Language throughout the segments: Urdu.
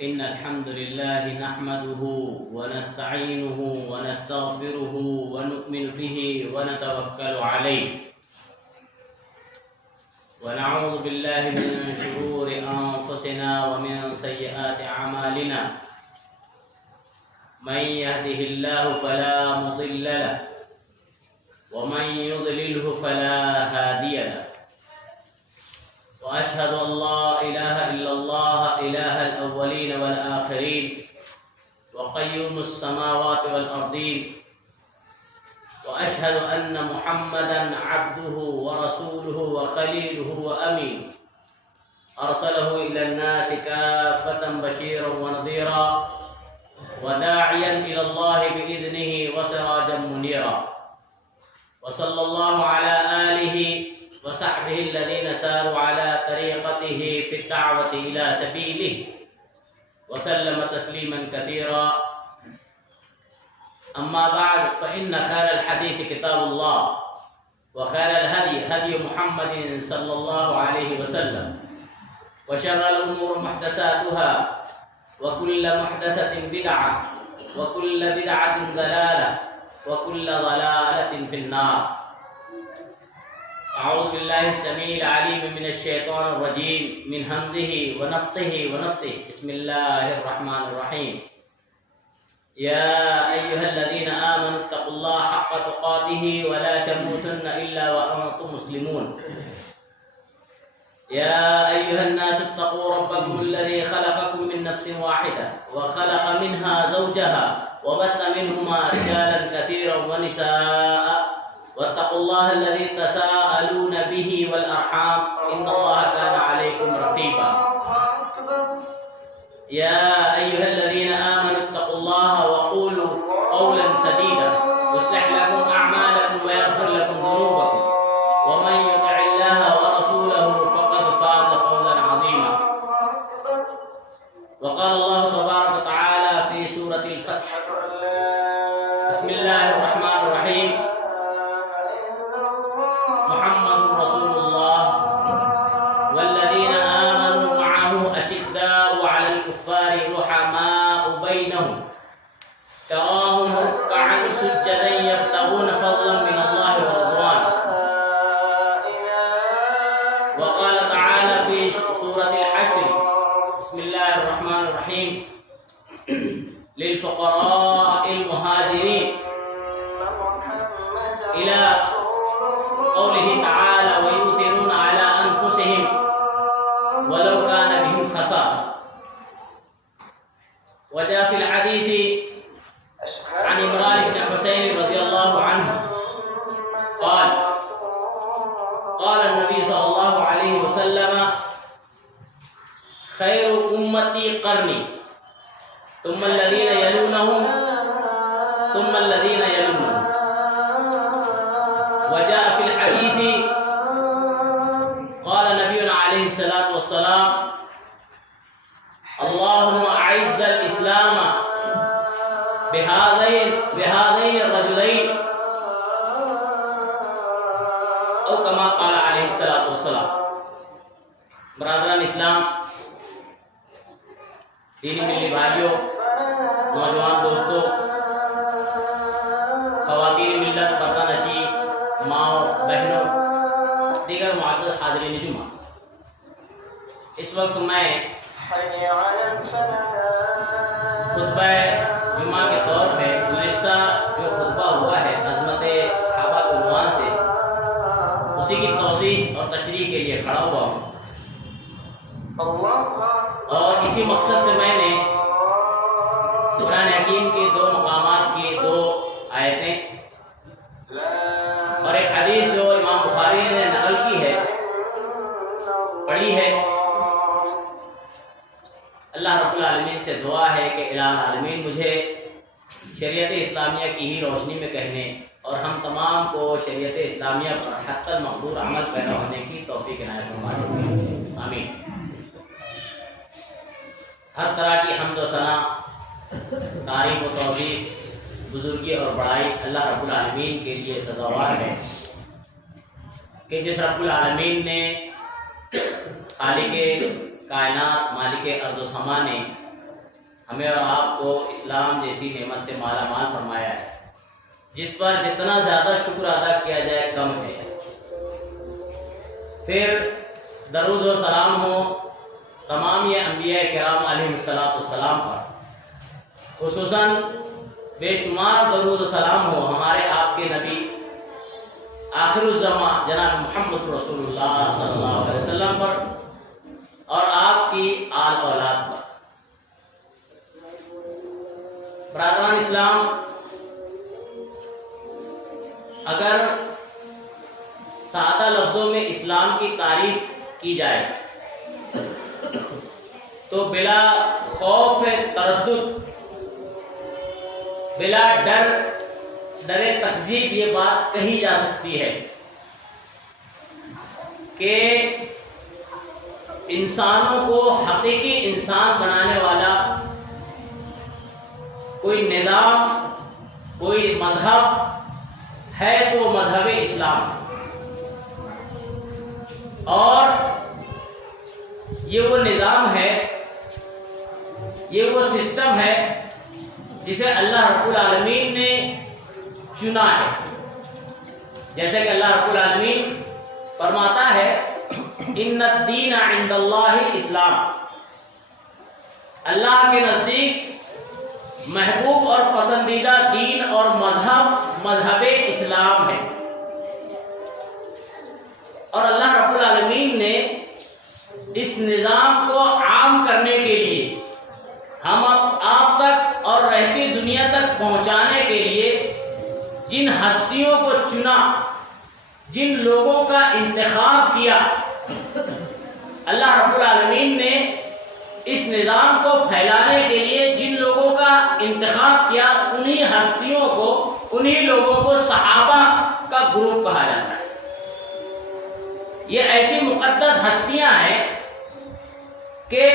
إن الحمد لله نحمده ونستعينه ونستغفره ونؤمن به ونتوكل عليه ونعوذ بالله من شرور أنفسنا ومن سيئات أعمالنا من يهده الله فلا مضل له ومن يضلله فلا هادي له وأشهد أن لا إله إلا الله إله الأولين والآخرين وقيوم السماوات والأرضين وأشهد أن محمدا عبده ورسوله وخليله وأمينه أرسله إلى الناس كافة بشيرا ونذيرا وداعيا إلى الله بإذنه وسراجا منيرا وصلى الله على آله وصحبه الذين ساروا على طريقته في الدعوة إلى سبيله وسلم تسليما كثيرا أما بعد فإن خير الحديث كتاب الله وخير الهدي هدي محمد صلى الله عليه وسلم وشر الأمور محدثاتها وكل محدثة بدعة وكل بدعة ضلالة وكل ضلالة في النار. أعوذ بالله السميع العليم من الشيطان الرجيم من همزه ونفخه ونفسه. بسم الله الرحمن الرحيم. يا أيها الذين آمنوا اتقوا الله حق تقاته ولا تموتن إلا وأنتم مسلمون. يا أيها الناس اتقوا ربكم الذي خلقكم من نفس واحدة وخلق منها زوجها وبث منهما رجالا كثيرا ونساء واتقوا الله الذي تساءلون به والأرحام إن الله كان عليكم رقيبا. يا أيها الذين آمنوا اتقوا الله وقولوا قولا سديدا يصلح لكم أعمالكم ويغفر لكم ذنوبكم ومن يطع الله ورسوله فقد فاز فوزا عظيما. وقال الله تبارك وتعالى في سورة الفتح بسم الله الرحمن الرحيم محمد رسول الله والذين آمنوا معه أشداء على الكفار رحماء بينهم تراهم ركعا سجدا يبتغون فضلا من الله ورضوانه. وقال تعالى في سورة الحشر بسم الله الرحمن الرحيم للفقراء المهاجرين إلى قوله تعالى ويؤثرون على أنفسهم ولو كان بهم خصاصة. وجاء في الحديث عن عمران بن حسين رضي الله عنه قال النبي صلى الله عليه وسلم خير أمتي قرني ثم الذين يلونهم ثم الذين يلونهم. وجاء في الحديث قال نبينا عليه الصلاة والسلام اللهم أعز الإسلام بهذين الرجلين أو كما قال عليه الصلاة والسلام. برادران اسلام، دینی ملی بھائیوں، نوجوان دوستوں، خواتین ملت، پردہ نشی ماؤں بہنوں، دیگر معزز حاضرین جمعہ، اس وقت میں خطبہ جمعہ کے طور پہ گزشتہ جو خطبہ ہوا ہے عظمت صحابہ کے عنوان سے، اسی کی توضیح اور تشریح کے لیے کھڑا ہوا ہوں. اور اسی مقصد سے میں نے قرآن حکیم کے 2 مقامات کی 2 آیتیں اور ایک حدیث جو امام بخاری نے نقل کی ہے پڑھی ہے. اللہ رب العالمین سے دعا ہے کہ الہ العالمین مجھے شریعت اسلامیہ کی ہی روشنی میں کہنے اور ہم تمام کو شریعت اسلامیہ پر حق المقدور عمل پیدا ہونے کی توفیق عنایت فرمائے. آمین. ہر طرح کی حمد و ثنا، تعریف و توصیف، بزرگی اور بڑائی اللہ رب العالمین کے لیے سزاوار ہے کہ جس رب العالمین نے خالق کائنات مالک ارض و سما نے ہمیں اور آپ کو اسلام جیسی نعمت سے مالا مال فرمایا ہے، جس پر جتنا زیادہ شکر ادا کیا جائے کم ہے۔ پھر درود و سلام ہو تمام یہ انبیاء کرام علیہ السلام پر، خصوصاً بے شمار درود و سلام ہو ہمارے آپ کے نبی آخر الزمان جناب محمد رسول اللہ صلی اللہ علیہ وسلم پر اور آپ کی آل اولاد پر۔ برادران اسلام، اگر سادہ لفظوں میں اسلام کی تعریف کی جائے تو بلا خوف تردد، بلا ڈر تکذیب یہ بات کہی جا سکتی ہے کہ انسانوں کو حقیقی انسان بنانے والا کوئی نظام، کوئی مذہب ہے تو مذہب اسلام، اور یہ وہ نظام ہے، یہ وہ سسٹم ہے جسے اللہ رب العالمین نے چنا ہے۔ جیسے کہ اللہ رب العالمین فرماتا ہے ان الدین عند اللہ الاسلام، اللہ کے نزدیک محبوب اور پسندیدہ دین اور مذہب اسلام ہے۔ اور اللہ رب العالمین نے اس نظام کو عام کرنے کے لیے، ہم آپ تک اور رہتی دنیا تک پہنچانے کے لیے جن ہستیوں کو چنا، جن لوگوں کا انتخاب کیا، اللہ رب العالمین نے اس نظام کو پھیلانے کے لیے جن لوگوں کا انتخاب کیا، انہی ہستیوں کو، انہی لوگوں کو صحابہ کا گروپ کہا جاتا ہے۔ یہ ایسی مقدس ہستیاں ہیں کہ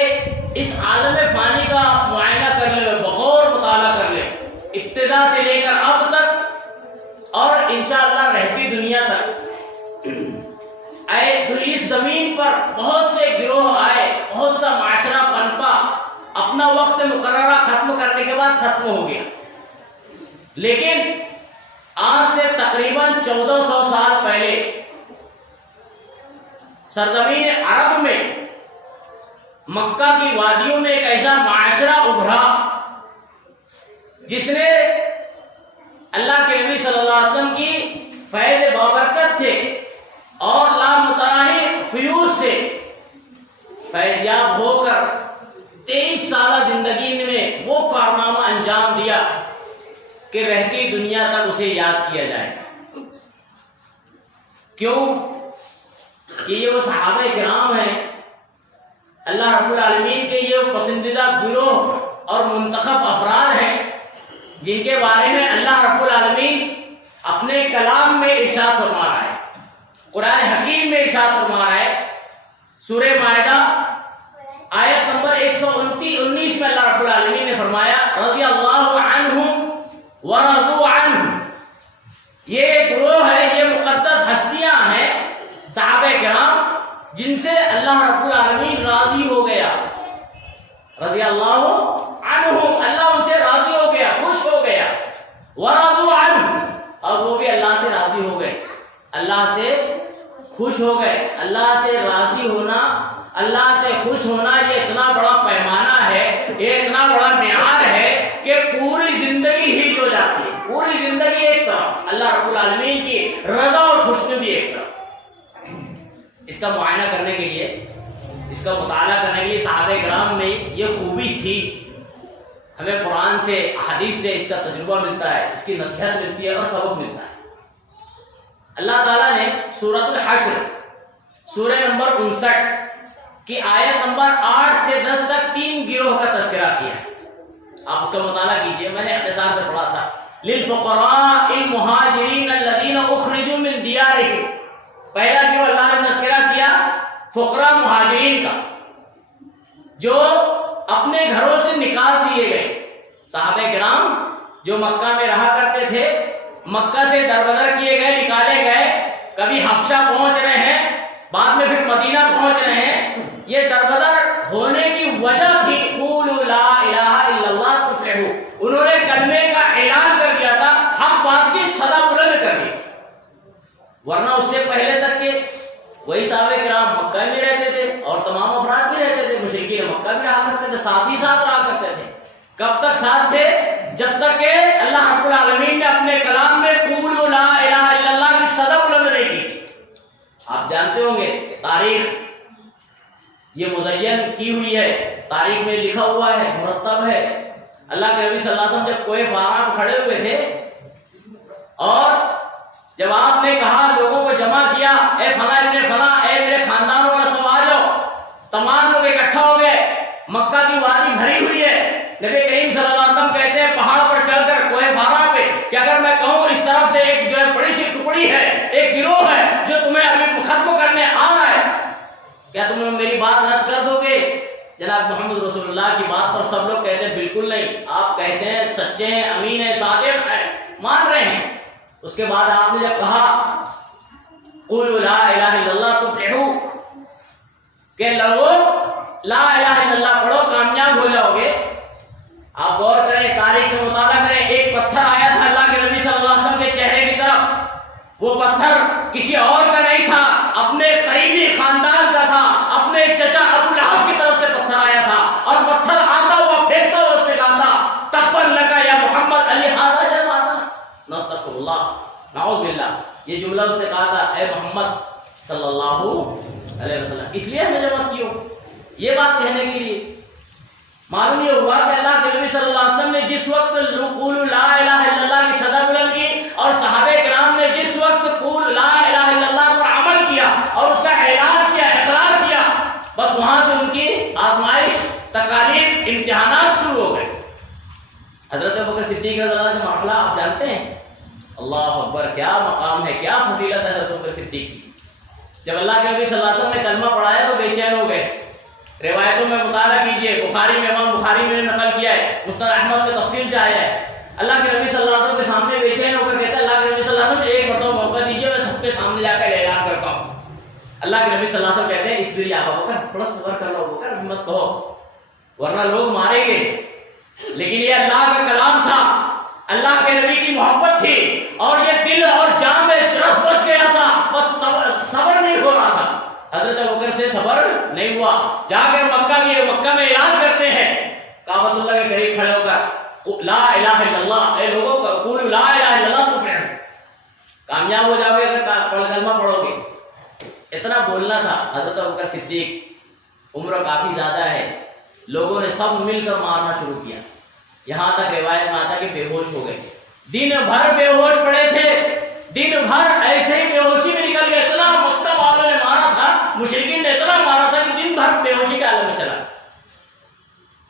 اس عالم فانی کا معائنہ کر لے، بغور مطالعہ کر لے، ابتدا سے لے کر اب تک اور انشاءاللہ رہتی دنیا تک، اس زمین پر بہت سے گروہ آئے، بہت سا معاشرہ پنپا، اپنا وقت مقررہ ختم کرنے کے بعد ختم ہو گیا، لیکن آج سے تقریباً 1400 سال پہلے سرزمین عرب میں مکہ کی وادیوں میں ایک ایسا معاشرہ ابھرا جس نے اللہ کے نبی صلی اللہ علیہ وسلم کی فیض بابرکت سے اور لامتناہی فیوز سے فیضیاب ہو کر 23 سالہ زندگی میں وہ کارنامہ انجام دیا کہ رہتی دنیا تک اسے یاد کیا جائے۔ کیوں کہ یہ وہ صحابہ کرام ہیں، اللہ رب العالمین کے یہ پسندیدہ گروہ اور منتخب افراد ہیں جن کے بارے میں اللہ رب العالمین اپنے کلام میں ارشاد فرما رہا ہے، قرآن حکیم میں ارشاد فرما رہا ہے۔ سورہ مائدہ آیت نمبر 119 میں اللہ رب العالمین نے فرمایا رضی اللہ عنہم ورضوا عنہ، یہ گروہ ہے، یہ مقدس ہستیاں ہیں صحابہ کرام جن سے اللہ رب العالمین راضی ہو گیا، رضی اللہ عنہم، اللہ ان سے راضی ہو گیا، خوش ہو گیا، ورضوا عنہ، اور وہ بھی اللہ سے راضی ہو گئے، اللہ سے خوش ہو گئے۔ اللہ سے راضی ہونا، اللہ سے خوش ہونا، یہ اتنا بڑا پیمانہ ہے، یہ اتنا بڑا معیار ہے کہ پوری زندگی ہچ ہو جاتی ہے، پوری زندگی ایک طرف، اللہ رب العالمین کی رضا اور خوشنودی ایک طرف۔ اس کا معائنہ کرنے کے لیے، اس کا مطالعہ کرنے کے لیے صحابہ کرام میں یہ خوبی تھی۔ ہمیں قرآن سے، حدیث سے اس کا تجربہ ملتا ہے، اس کی نصیحت ملتی ہے اور سبق ملتا ہے۔ اللہ تعالیٰ نے سورۃ الحشر سورہ نمبر 59 کی آیت نمبر 8 سے 10 تک 3 گروہ کا تذکرہ کیا ہے، آپ اس کا مطالعہ کیجئے، میں نے اختصار سے پڑھا تھا۔ للفقراء المہاجرین الذین اخرجوا من دیارہم، پہلا گروہ اللہ نے تذکرہ کیا فقراء مہاجرین کا، جو اپنے گھروں سے نکال دیے گئے، صحابہ کرام جو مکہ میں رہا کرتے تھے، مکہ سے دربدر کیے گئے، نکالے گئے، کبھی حبشہ پہنچ رہے ہیں، بعد میں پھر مدینہ پہنچ رہے ہیں۔ یہ دربدر ہونے کی وجہ تھی قولوا لا الہ الا ورنہ اس سے پہلے تک کے وہی صحابہ کرام مکہ میں رہتے تھے اور تمام افراد بھی رہتے تھے، مشرکین مکہ میں رہا کرتے تھے، ساتھ ہی ساتھ رہا کرتے تھے۔ کب تک ساتھ تھے؟ جب تک کہ اللہ رب العالمین نے اپنے کلام میں قولوا لا الہ الا اللہ کی صدا بلند نہیں کی۔ آپ جانتے ہوں گے تاریخ یہ مزین کی ہوئی ہے، تاریخ میں لکھا ہوا ہے، مرتب ہے۔ اللہ کے نبی صلی اللہ علیہ وسلم جب کوہ فارا کھڑے ہوئے تھے اور جب آپ نے کہا، لوگوں کو جمع کیا، اے فلاں ابن فلاں، اے میرے خاندان والا سب آ جاؤ، تمام لوگ اکٹھا ہو گئے، مکہ کی وادی بھری ہوئی ہے۔ نبی کریم صلی اللہ علیہ وسلم کہتے ہیں پہاڑ پر چڑھ کر کوہ فارا پہ کہ اگر میں کہوں اس طرف سے ایک جو ہے بڑی سی ٹکڑی ہے، ایک گروہ ہے جو تمہیں ابھی ختم کرنے آ رہا ہے، کیا تم میری بات رد کر دو گے؟ جناب محمد رسول اللہ کی بات پر سب لوگ کہتے ہیں بالکل نہیں، آپ کہتے ہیں سچے ہیں، امین ہیں، صادق ہیں، مان رہے ہیں۔ اس کے بعد آپ نے جب کہا قولوا لا الہ الا اللہ تفلحوا، کہ لوگوں لا الہ الا اللہ پڑھو کامیاب ہو جاؤ گے۔ آپ غور کریں، تاریخ میں مطالعہ کریں، ایک پتھر آیا تھا اللہ کے نبی صلی اللہ علیہ وسلم کے چہرے کی طرف، وہ پتھر کسی اور کا نہیں تھا، اپنے قریبی خاندان کا تھا، اپنے چچا ابو لہب کی طرف سے پتھر آیا تھا، اور پتھر آتا ہوا پھینکتا ہوا اس پہ کہا تھا تبا لکا یا محمد علی ھذا جمعنا، نستغفر اللہ نعوذ باللہ، یہ جملہ اس نے کہا تھا اے محمد صلی اللہ علیہ وسلم، اس لیے ہمیں جمع کیو، یہ بات کہنے کے لیے۔ معلوم یہ ہوا کہ اللہ کے نبی صلی اللہ علیہ وسلم نے جس وقت قولوا لا الہ الا اللہ کی صدا بلند کی، اور صحابہ کرام نے جس وقت قول لا الہ الا اللہ پر عمل کیا اور اس کا اعلان کیا، اقرار کیا، بس وہاں سے ان کی آزمائش، تکالیف، امتحانات شروع ہو گئے۔ حضرت ابوبکر صدیق رضی اللہ عنہ کا معاملہ آپ جانتے ہیں، اللہ اکبر، کیا مقام ہے، کیا فضیلت ہے حضرت ابوبکر صدیق کی۔ جب اللہ کے نبی صلی اللہ علیہ وسلم نے کلمہ پڑھایا تو بے چین ہو گئے۔ روایتوں میں مطالعہ کیجئے، بخاری میں، امام بخاری میں نقل کیا ہے، مسند احمد میں تفصیل سے آیا ہے۔ اللہ کے نبی صلی اللہ علیہ وسلم کے سامنے بے چین ہو کر کہتے ہیں اللہ کے نبی صلی اللہ علیہ وسلم ایک مرتبہ موقع دیجیے، میں سب کے سامنے جا کر اعلان کرتا ہوں۔ اللہ کے نبی صلی اللہ علیہ وسلم کہتے ہیں اس لیے آپ ابوبکر تھوڑا صبر کر لو، ابوبکر مت کہو ورنہ لوگ ماریں گے، لیکن یہ اللہ کا کلام تھا، اللہ کے نبی کی محبت تھی، اور یہ دل اور جان میں رس بچ گیا تھا، بس صبر نہیں ہو رہا تھا۔ حضرت ابوبکر سے صبر نہیں ہوا، جا کر مکہ میں اعلان کرتے ہیں، کعبۃ اللہ کے قریب کھڑے ہو کر لا الہ الا اللہ، اے لوگوں کو قولوا لا الہ الا اللہ تفلحوا، کامیاب ہو جاؤ گے اگر کلمہ پڑھو گے۔ اتنا بولنا تھا حضرت ابوبکر صدیق، عمر کافی زیادہ ہے، لوگوں نے سب مل کر مارنا شروع کیا، یہاں تک روایت میں آتا کہ بے ہوش ہو گئے، دن بھر بے ہوش پڑے تھے، دن بھر ایسے ہی بے ہوشی میں نکل گئے، اتنا مکہ والوں نے مارا تھا، مشرکین نے اتنا مارا تھا کہ دن بھر بے ہوشی کے عالم میں چلا۔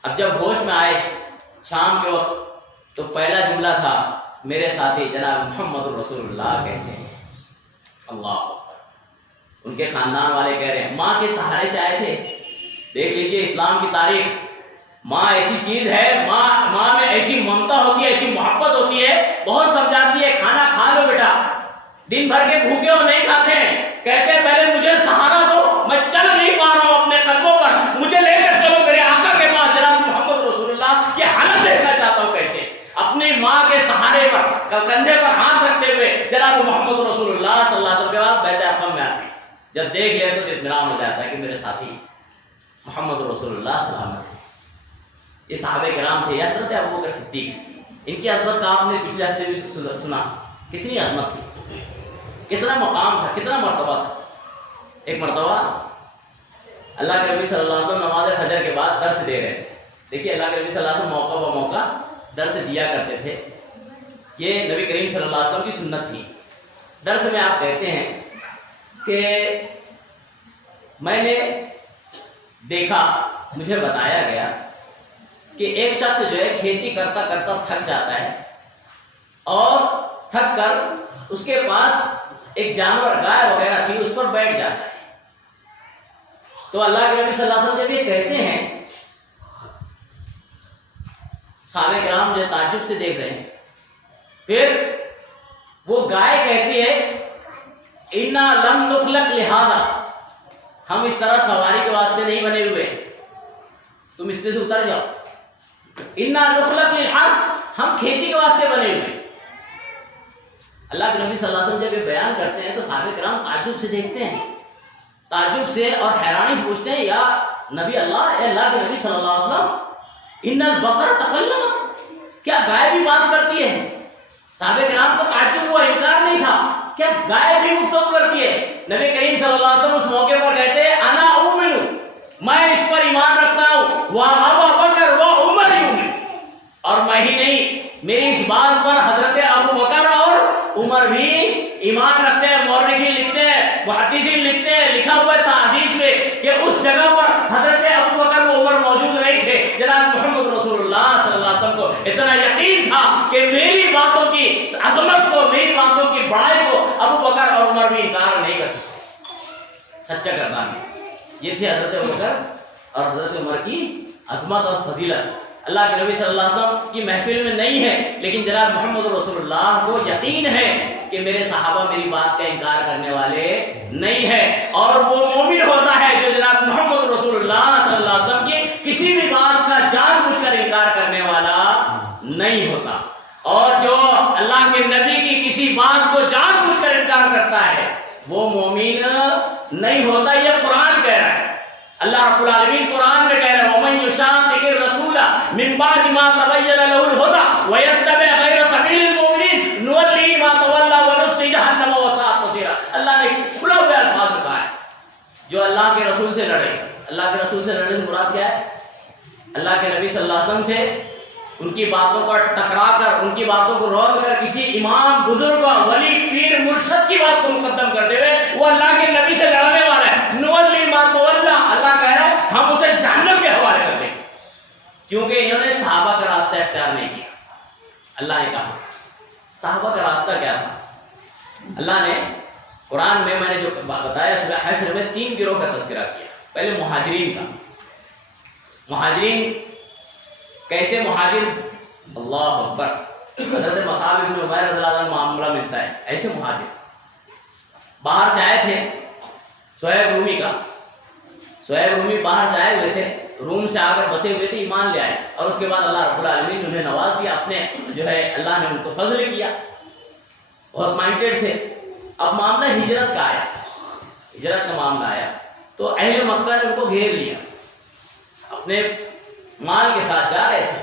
اب جب ہوش میں آئے شام کے وقت تو پہلا جملہ تھا میرے ساتھی جناب محمد رسول اللہ کیسے ہیں؟ اللہ اکبر۔ ان کے خاندان والے کہہ رہے ہیں ماں کے سہارے سے آئے تھے، دیکھ لیجئے اسلام کی تاریخ، ماں ایسی چیز ہے، ماں میں ایسی ممتا ہوتی ہے، ایسی محبت ہوتی ہے، بہت سمجھاتی ہے، کھانا کھا لو بیٹا، دن بھر کے بھوکے ہو نہیں کھاتے ہیں، کہتے ہیں پہلے مجھے سہارا دو، میں چل نہیں پا رہا ہوں اپنے قدموں پر، مجھے لے کر چلو میرے آقا کے پاس جناب محمد رسول اللہ کی حالت دیکھنا چاہتا ہوں کیسے، اپنی ماں کے سہارے پر کندھے پر ہاتھ رکھتے ہوئے جناب محمد رسول اللہ صلی اللہ علیہ وسلم کے بعد بیت ارقم میں آتے ہیں، جب دیکھ لیا تو اطمینان ہو جاتا ہے کہ میرے ساتھی محمد رسول اللہ سلامت ہے۔ یہ صحابہ کرام تھے، یا حضرت ابوبکر صدیق، ان کی عظمت کا آپ نے پچھلے ہفتے بھی سنا، کتنی عظمت تھی، کتنا مقام تھا، کتنا مرتبہ تھا۔ ایک مرتبہ اللہ کے نبی صلی اللہ علیہ وسلم نماز فجر کے بعد درس دے رہے تھے، دیکھیے اللہ کے نبی صلی اللہ علیہ وسلم موقع بہ موقع درس دیا کرتے تھے، یہ نبی کریم صلی اللہ علیہ وسلم کی سنت تھی۔ درس میں آپ کہتے ہیں کہ میں نے دیکھا، مجھے بتایا گیا کہ ایک شخص جو ہے کھیتی کرتا کرتا تھک جاتا ہے، اور تھک کر اس کے پاس ایک جانور گائے وغیرہ تھی، اس پر بیٹھ جاتا ہے۔ تو اللہ کے نبی صلی اللہ علیہ وسلم جب یہ کہتے ہیں، صحابہ کرام جو تعجب سے دیکھ رہے ہیں، پھر وہ گائے کہتی ہے انا لم نخلق لہذا، ہم اس طرح سواری کے واسطے نہیں بنے ہوئے، تم اس میں سے اتر جاؤ، انا نخلق للحرث، ہم کھیتی کے واسطے بنے ہوئے۔ اللہ کے نبی صلی اللہ علیہ وسلم جب یہ بیان کرتے ہیں تو صحابہ کرام تعجب سے دیکھتے ہیں، تعجب سے اور حیرانی سے پوچھتے ہیں، یا نبی اللہ، اے اللہ کے نبی صلی اللہ علیہ وسلم، ان البقر تکلم، کیا گائے بھی بات کرتی ہے؟ صحابہ کرام کو تعجب ہوا، انکار نہیں تھا، کیا گائے بھی گفتگو کرتی ہے؟ نبی کریم صلی اللہ علیہ وسلم اس موقع پر کہتے ہیں انا اؤمن، میں اس پر ایمان رکھتا ہوں، وابو بکر و عمر یؤمن، اور میں ہی نہیں، میری اس بات پر حضرت ابو بکر اور عمر بھی ایمان رکھتے ہیں۔ مورخین لکھتے ہیں، محدثین لکھتے ہیں، لکھا ہوا ہے حدیث میں کہ اس جگہ پر حضرت ابو بکر و عمر موجود نہیں تھے، جناب محمد رسول اللہ صلی اللہ علیہ وسلم کو اتنا یقین تھا کہ میری باتوں کی عظمت کو، میری باتوں کی بڑائی کو ابو بکر اور عمر بھی انکار نہیں کر سکتے۔ سچا کردار یہ تھی حضرت ابو بکر اور حضرت عمر کی عظمت اور فضیلت۔ اللہ کے نبی صلی اللہ علیہ وسلم کی محفل میں نہیں ہے، لیکن جناب محمد رسول اللہ کو یقین ہے کہ میرے صحابہ میری بات کا انکار کرنے والے نہیں ہیں، اور وہ مومن ہوتا ہے جو جناب محمد رسول اللہ صلی اللہ علیہ وسلم کی کسی بھی بات کا جان بوجھ کر انکار کرنے والا نہیں ہوتا، اور جو اللہ کے نبی کی کسی بات کو جان بوجھ کر انکار کرتا ہے وہ مومن نہیں ہوتا۔ یہ قرآن کہہ رہا ہے، اللہ رب العالمین قرآن میں کہہ رہا ہے وَمَن يُشَاقِقِ الرَّسُولَ مِن بَعْدِ مَا تَبَيَّنَ لَهُ الْهُدَى وَيَتَّبِعْ غَيْرَ سَبِيلِ الْمُؤْمِنِينَ نُوَلِّهِ مَا تَوَلَّىٰ وَنُصْلِهِ جَهَنَّمَ وَسَاءَتْ مَصِيرًا۔ اللہ نے کھلے ہوئے الفاظ میں کہا ہے جو اللہ کے رسول سے لڑے۔ اللہ کے رسول سے لڑنے سے مراد کیا ہے؟ اللہ کے نبی صلی اللہ علیہ وسلم سے ان کی باتوں پر ٹکرا کر، ان کی باتوں کو روک کر کسی امام، بزرگ، ولی، پیر، مرشد کی بات کو مقدم کرتے ہوئے وہ اللہ کے نبی سے لڑنے والا ہے۔ نولی ما تولا، اللہ کہہ رہا ہے ہم اسے جہنم کے حوالے کر دیں گے، کیونکہ انہوں نے صحابہ کا راستہ اختیار نہیں کیا۔ اللہ نے کہا صحابہ کا راستہ کیا تھا؟ اللہ نے قرآن میں نے جو بتایا سورہ حشر میں 3 گروہ کا تذکرہ کیا۔ پہلے مہاجرین کا، مہاجرین کیسے مہاجر؟ اللہ اکبر، حضرت مصعب بن عمیر رضی اللہ عنہ معاملہ ملتا ہے، ایسے مہاجر باہر سے آئے تھے۔ صہیب رومی کا، صہیب رومی باہر سے آئے ہوئے تھے، روم سے آ کر بسے ہوئے تھے، ایمان لے آئے، اور اس کے بعد اللہ رب العالمین نے انہیں نواز دیا، اپنے جو ہے اللہ نے ان کو فضل کیا، بہت مائنڈیڈ تھے۔ اب معاملہ ہجرت کا آیا، ہجرت کا معاملہ آیا تو اہل مکہ نے ان کو گھیر لیا، اپنے مال کے ساتھ جا رہے تھے۔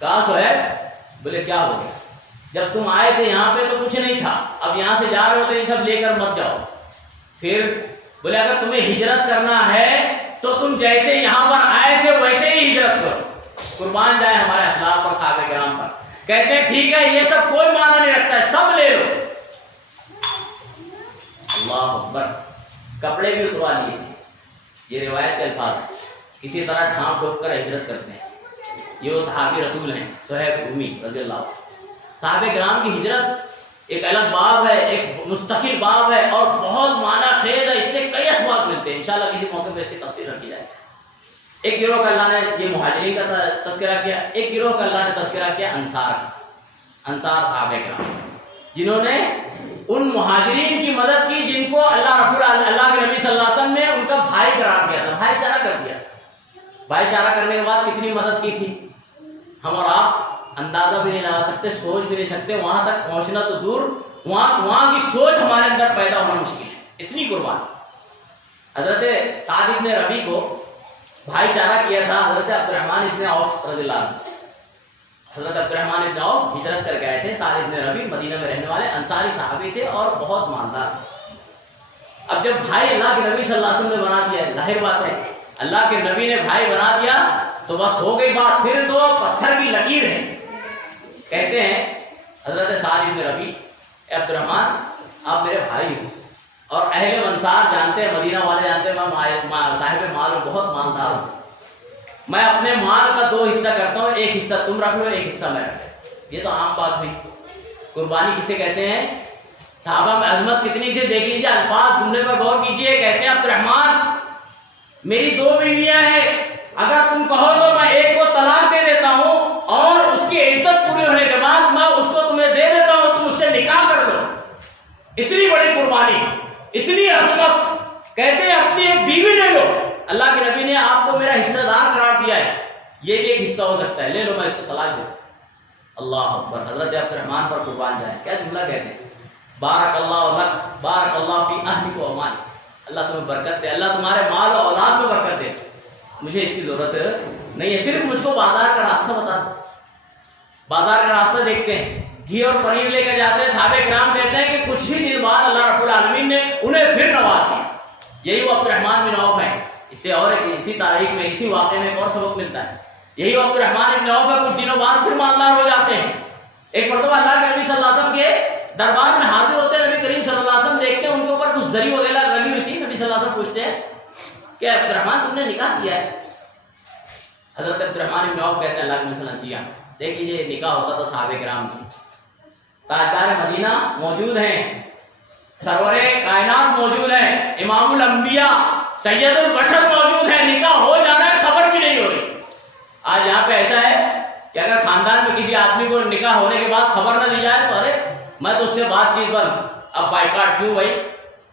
کہا صہیب، بولے کیا ہو گیا؟ جب تم آئے تھے یہاں پہ تو کچھ نہیں تھا، اب یہاں سے جا رہے ہو تو یہ سب لے کر مت جاؤ۔ پھر بولے اگر تمہیں ہجرت کرنا ہے تو تم جیسے یہاں پر آئے تھے ویسے ہی ہجرت کرو، قربان جائے ہمارے اخلاق پر، صحابہ کرام پر۔ کہتے ہیں ٹھیک ہے، یہ سب کوئی معنی نہیں رکھتا ہے، سب لے لو۔ اللہ اکبر، کپڑے بھی اتروا لیے تھے، یہ روایت کے الفاظ ہیں، کسی طرح ڈھانپ ڈھوپ کر ہجرت کرتے ہیں۔ یہ وہ صحابی رسول ہیں صہیب رومی رضی اللہ عنہ۔ صحابہ کرام کی ہجرت ایک الگ باب ہے، ایک مستقل باب ہے، اور بہت معنی خیز ہے، اس سے کئی اسباب ملتے ہیں، انشاءاللہ کسی موقع پہ اس کی تفصیل رکھی جائے۔ ایک گروہ کا اللہ نے یہ مہاجرین کا تذکرہ کیا، ایک گروہ کا اللہ نے تذکرہ کیا انصار صحابہ کرام، جنہوں نے ان مہاجرین کی مدد کی جن کو اللہ کے نبی صلی اللہ علیہ وسلم نے ان کا بھائی قرار دیا تھا، بھائی چارہ کر دیا۔ بھائی چارہ کرنے کے بعد کتنی مدد کی تھی ہم اور آپ اندازہ بھی نہیں لگا سکتے، سوچ بھی نہیں سکتے، وہاں تک پہنچنا تو دور، وہاں کی سوچ ہمارے اندر پیدا ہونا مشکل ہے، اتنی قربان۔ حضرت سعد ابن ربیع کو بھائی چارہ کیا تھا حضرت عبد الرحمن ابن عوف رضی اللہ عنہ۔ حضرت عبد الرحمن ابن عوف ہجرت کر کے آئے تھے، سعد ابن ربیع مدینہ میں رہنے والے انصاری صحابی تھے اور بہت مالدار۔ اب جب بھائی اللہ کے نبی صلی اللہ علیہ وسلم نے بنا دیا، ظاہر بات ہے اللہ کے نبی نے بھائی بنا دیا تو بس ہو گئی بات، پھر تو پتھر کی لکیر ہے۔ کہتے ہیں حضرت سعد ابن ربیع، اے عبد الرحمن آپ میرے بھائی ہو، اور اہل انصار جانتے ہیں، مدینہ والے جانتے ہیں میں صاحب مال ہوں، بہت مالدار ہوں، میں اپنے مال کا 2 حصہ کرتا ہوں، ایک حصہ تم رکھ لو، ایک حصہ میں رکھ لوں۔ یہ تو عام بات ہوئی، قربانی کسے کہتے ہیں؟ صحابہ میں عظمت کتنی تھی دیکھ لیجیے، الفاظ جملے پر غور کیجیے۔ کہتے ہیں عبد الرحمن میری 2 بیویاں ہیں، اگر تم کہو تو میں ایک کو طلاق دے دیتا ہوں، اور اس کی عدت پوری ہونے کے بعد میں اس کو تمہیں دے دیتا ہوں، تم اس سے نکاح کر لو۔ اتنی بڑی قربانی، اتنی عظمت، کہتے ہیں اپنی ایک بیوی لے لو، اللہ کے نبی نے آپ کو میرا حصہ دار قرار دیا ہے، یہ بھی ایک حصہ ہو سکتا ہے، لے لو میں اس کو طلاق دوں۔ اللہ اکبر، حضرت عبد الرحمن پر قربان جائے، کیا جملہ کہتے ہیں، بارک اللہ لک، بارک اللہ فی اہلک و مالک، اللہ تمہیں برکت دے، اللہ تمہارے مال و اولاد میں برکت دے، مجھے اس کی ضرورت نہیں ہے، صرف مجھ کو بازار کا راستہ بتا دو۔ بازار کا راستہ دیکھتے ہیں، گھی اور پنیر لے کر جاتے ہیں، صحابہ کرام کہتے ہیں کہ کچھ ہی دن بعد اللہ رب العالمین نے انہیں پھر نواز دیا۔ یہی وہ عبد الرحمن بن عوف ہے، اس سے اور اسی تاریخ میں اسی واقعے میں ایک اور سبق ملتا ہے، یہی وہ عبد الرحمن بن عوف ہے، کچھ دنوں بعد پھر مالدار ہو جاتے ہیں۔ ایک مرتبہ اللہ کے نبی صلی اللہ علیہ وسلم کے دربار میں حاضر ہوتے ہیں، نبی کریم صلی اللہ علیہ وسلم دیکھتے ہیں ان کے اوپر کچھ زری وغیرہ لگی ہوئی تھی، نبی صلی اللہ علیہ وسلم پوچھتے ہیں کہ عبد الرحمن تم نے نکاح کیا ہے؟ حضرت عبد الرحمن بن عوف کہتے ہیں اللہ کے نبی صلی اللہ علیہ وسلم جی ہاں، دیکھیے یہ نکاح ہوتا تھا صحابہ کرام کی، تاجدار مدینہ موجود ہیں، سرور کائنات موجود ہے، امام الانبیاء سید البشر موجود ہے، نکاح ہو جانا ہے، خبر بھی نہیں ہو رہی۔ آج یہاں پہ ایسا ہے کہ اگر خاندان میں کسی آدمی کو نکاح ہونے کے بعد خبر نہ دی جائے تو ارے میں تو اس سے بات چیت بند، اب بائیکاٹ کیوں بھائی،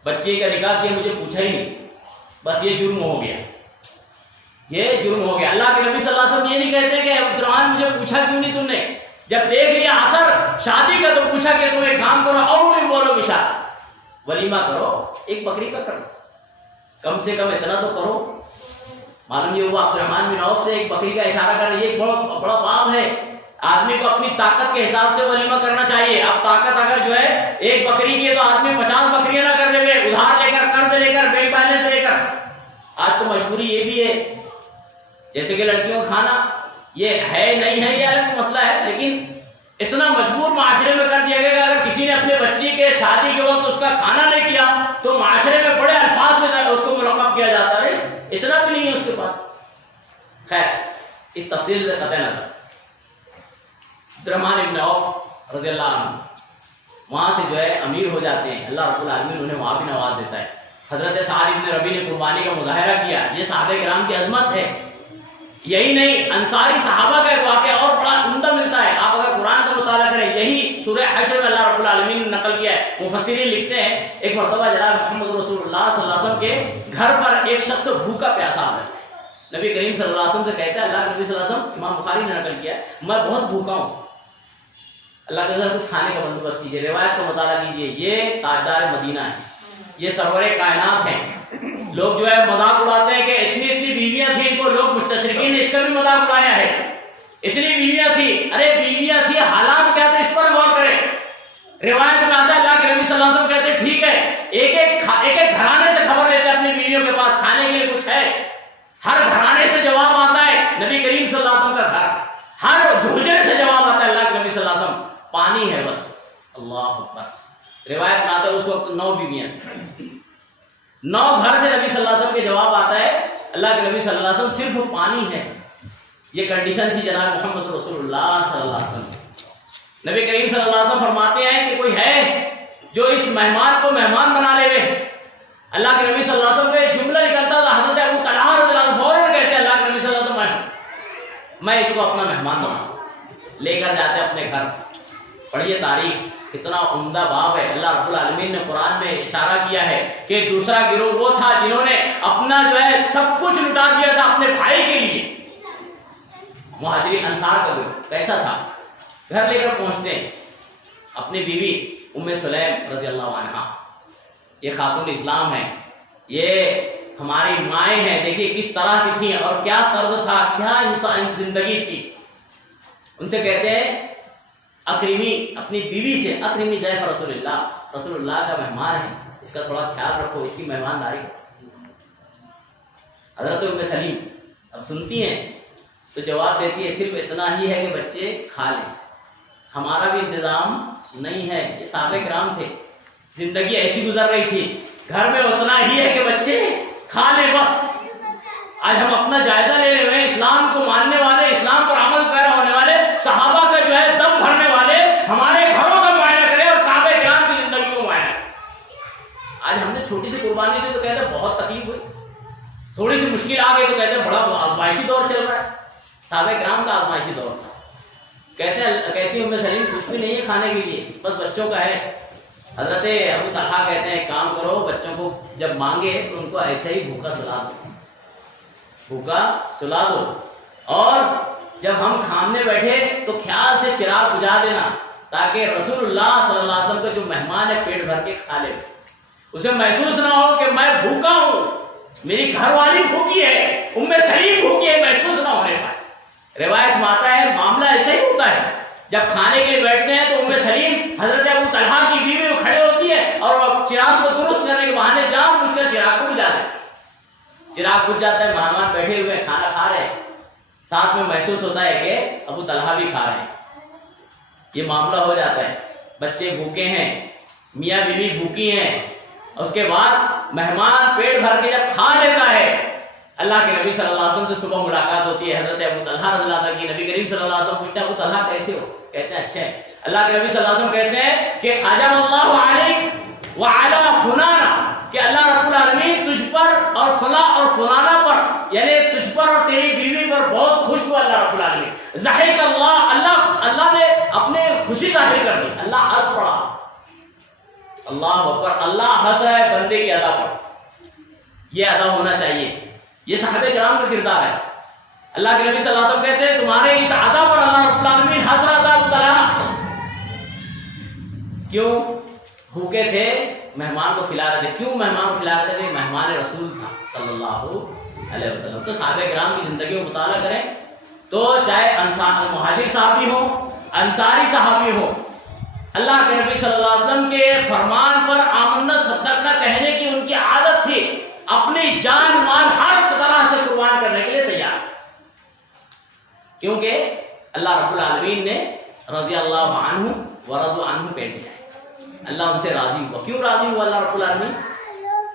بچے کا نکاح کیا مجھے پوچھا ہی نہیں، بس یہ جرم ہو گیا، یہ جرم ہو گیا۔ اللہ کے نبی صلی اللہ علیہ وسلم یہ نہیں کہتے کہ عبد الرحمن مجھے پوچھا کیوں نہیں تم نے، جب دیکھ لیا اثر شادی کا تو پوچھا کہ تم ایک کام کرو، اور نہیں بولو بشا ولیمہ کرو، ایک بکری کا کرو، کم سے کم اتنا تو کرو۔ معلوم یہ ہوا عبد الرحمن بن عوف سے ایک بکری کا اشارہ کر، یہ ایک بڑا باب ہے، آدمی کو اپنی طاقت کے حساب سے ولیمہ کرنا چاہیے۔ اب طاقت اگر جو ہے ایک بکری کی ہے تو آدمی 50 بکریاں نہ کر دے، ادھار لے کر، قرض لے کر، بینک بیلنس لے کر۔ آج تو مجبوری یہ بھی ہے، جیسے کہ لڑکیوں کا کھانا یہ ہے نہیں ہے یہ الگ مسئلہ ہے، لیکن اتنا مجبور معاشرے میں کر دیا گیا کہ اگر کسی نے اپنے بچی کے شادی کے وقت اس کا کھانا نہیں کیا تو معاشرے میں بڑے الفاظ سے اس کو ملقب کیا جاتا ہے، اتنا بھی نہیں ہے اس کے پاس۔ خیر اس تفصیل سے قطع نظر، عبد الرحمن بن عوف رضی اللہ عنہ وہاں سے جو ہے امیر ہو جاتے ہیں، اللہ رب العالمین انہیں وہاں بھی نواز دیتا ہے۔ حضرت سعد بن ربیع نے قربانی کا مظاہرہ کیا، یہ صحابہ کرام کی عظمت ہے۔ یہی نہیں، انصاری صحابہ کا ایک واقعہ اور بڑا عمدہ ملتا ہے، آپ اگر قرآن کا مطالعہ کریں، یہی سورہ حشر میں اللہ رب العالمین نے نقل کیا ہے۔ مفسرین لکھتے ہیں ایک مرتبہ جناب محمد رسول اللہ صلی اللہ علیہ وسلم کے گھر پر ایک شخص بھوکا پیاسا آ ہے، نبی کریم صلی اللہ علیہ وسلم سے کہتا ہے، اللہ کے نبی صلی اللہ علیہ وسلم، امام بخاری نے نقل کیا، میں بہت بھوکا ہوں، اللہ کے نبی کچھ کھانے کا بندوبست کیجیے۔ روایت کا مطالعہ کیجیے، یہ تاجدار مدینہ ہے، یہ سرور کائنات ہیں۔ لوگ جو ہے مذاق اڑاتے ہیں کہ اتنی بیویاں تھیں، ان کو لوگ مستشرقین نے اس کا بھی مذاق اڑایا ہے، اتنی بیویاں تھیں، ارے بیویاں تھیں، حالات کیا تھے اس پر غور کریں۔ روایت میں آتا ہے اللہ کے نبی صلی اللہ علیہ وسلم کہتے ہیں ٹھیک ہے، ایک گھرانے سے خبر لیتے اپنی بیویوں کے پاس کھانے کے لیے کچھ ہے، ہر گھرانے سے جواب آتا ہے نبی کریم صلی اللہ علیہ وسلم کا گھر، ہر جھوجے سے جواب آتا ہے اللہ کے نبی صلی اللہ علیہ وسلم پانی ہے بس۔ اللہ اکبر، روایت میں آتا ہے اس وقت 9 بیویاں تھیں، 9 گھر سے نبی صلی اللہ علیہ وسلم کے جواب آتا ہے اللہ کے نبی صلی اللہ علیہ وسلم صرف پانی ہے۔ یہ کنڈیشن تھی جناب محمد رسول اللہ صلی اللہ علیہ وسلم۔ نبی کریم صلی اللہ علیہ وسلم فرماتے ہیں کہ کوئی ہے جو اس مہمان کو مہمان بنا لے۔ اللہ کے نبی صلی اللہ علیہ وسلم کا جملہ نکلتا تھا، حضرت ابو طلحہ رضی اللہ عنہ فوراً کہتے ہیں اللہ کے نبی صلی اللہ علیہ وسلم میں اس کو اپنا مہمان بنا، لے کر جاتے اپنے گھر۔ پڑھیے تاریخ، کتنا عمدہ باب ہے۔ اللہ رب العالمین نے قرآن میں اشارہ کیا ہے کہ دوسرا گروہ وہ تھا جنہوں نے اپنا جو ہے سب کچھ لٹا دیا تھا اپنے بھائی کے لیے۔ مہاجرین انصار کا گروہ کیسا تھا؟ گھر لے کر پہنچتے ہیں اپنی بیوی ام سلیم رضی اللہ عنہا، یہ خاتون اسلام ہے، یہ ہماری مائیں ہیں، دیکھیے کس طرح کی تھیں اور کیا طرز تھا، کیا انسان زندگی تھی۔ ان سے کہتے ہیں اکرمی، اپنی بیوی سے، اکرمی ضیف رسول اللہ، رسول اللہ کا مہمان ہے، اس کا تھوڑا خیال رکھو، اس کی مہمانداری۔ حضرت ام سلیم اب سنتی ہیں تو جواب دیتی ہے صرف اتنا ہی ہے کہ بچے کھا لیں، ہمارا بھی انتظام نہیں ہے۔ یہ صحابہ کرام تھے، زندگی ایسی گزر رہی تھی، گھر میں اتنا ہی ہے کہ بچے کھا لیں بس۔ آج ہم اپنا جائزہ لے رہے ہیں، اسلام کو ماننے والے، اسلام پر عمل پیرا ہونے والے، صحابہ کا جو ہے دم بھرنے والے ہمارے گھروں کا معائنہ کریں اور صحابہ کرام کی زندگی کو معائنہ کریں۔ آج ہم نے چھوٹی سی قربانی دی تو کہتے ہیں بہت تکلیف ہوئی، تھوڑی سی مشکل آ گئی تو کہتے ہیں بڑا آزمائشی دور چل رہا ہے۔ صحابہ کرام کا آزمائشی دور تھا۔ کہتی ام سلیم کچھ بھی نہیں ہے کھانے کے لیے، بس بچوں کا ہے۔ حضرت ابو طلحہ کہتے ہیں کام کرو، بچوں کو جب مانگے تو ان کو ایسے ہی بھوکا سلا دو، بھوکا سلا دو، اور جب ہم کھانے بیٹھے تو خیال سے چراغ بجھا دینا تاکہ رسول اللہ صلی اللہ علیہ وسلم کا جو مہمان ہے پیٹ بھر کے کھا لے، اسے محسوس نہ ہو کہ میں بھوکا ہوں، میری گھر والی بھوکی ہے، ام سلیم بھوکی ہے، محسوس نہ ہونے پائے۔ روایت میں آتا ہے معاملہ ایسا ہی ہوتا ہے، جب کھانے کے لیے بیٹھتے ہیں تو ام سلیم حضرت ابو طلحہ کی بیوی وہ کھڑے ہوتی ہے اور چراغ کو درست کرنے کے بہانے جان بوجھ کر چراغ کو بجھا دیتے ہیں۔ چراغ بجھ جاتا ہے، مہمان بیٹھے ہوئے کھانا کھا رہے ہیں، ساتھ میں محسوس ہوتا ہے کہ ابو طلحہ بھی کھا رہے ہیں، یہ معاملہ ہو جاتا ہے۔ بچے بھوکے ہیں، میاں بیوی بھوکی ہیں، اس کے بعد مہمان پیٹ بھر کے جب کھا لیتا ہے، اللہ کے نبی صلی اللہ علیہ وسلم سے صبح ملاقات ہوتی ہے، حضرت ابو طلحہ رضی اللہ عنہ کی، نبی کریم صلی اللہ علیہ وسلم پوچھتے ہیں ابو طلحہ کیسے ہو؟ کہتے ہیں اچھے ہیں۔ اللہ کے نبی صلی اللہ علیہ وسلم کہتے ہیں کہ اجر اللہ علیک وعلی فلانا، کہ اللہ رب العالمین تجھ پر اور فلاں اور فلانا پر، یعنی تجھ پر اور تیری بیوی پر بہت خوش ہوا اللہ رب العالمین۔ ضحک اللہ نے اپنے خوشی ظاہر کر دی، اللہ ہنس پڑا، اللہ اکبر، اللہ ہنس رہا ہے بندے کی ادا پر، یہ ادا ہونا چاہیے، یہ صحابہ کرام کا کردار ہے۔ اللہ کے نبی صلی اللہ علیہ وسلم کہتے ہیں تمہارے اس ادا پر اللہ رب العالمین ہنس رہا تھا، طلاق کیوں؟ بھوکے تھے، مہمان کو کھلا رہے تھے۔ کیوں مہمان کو کھلا رہے تھے؟ مہمان رسول تھا صلی اللہ علیہ وسلم۔ تو صحابہ کرام کی زندگی میں مطالعہ کریں تو چاہے انصار مہاجر صحابی ہو، انصاری صحابی ہو، اللہ کے نبی صلی اللہ علیہ وسلم کے فرمان پر آمنا صدقنا کہنے کی ان کی عادت تھی، اپنی جان مال ہر طرح سے قربان کرنے کے لیے تیار، کیونکہ اللہ رب العالمین نے رضی اللہ عنہ ورضوا عنہ کہہ دیا ہے، اللہ ان سے راضی ہوا۔ کیوں راضی ہوا اللہ رب العالمین؟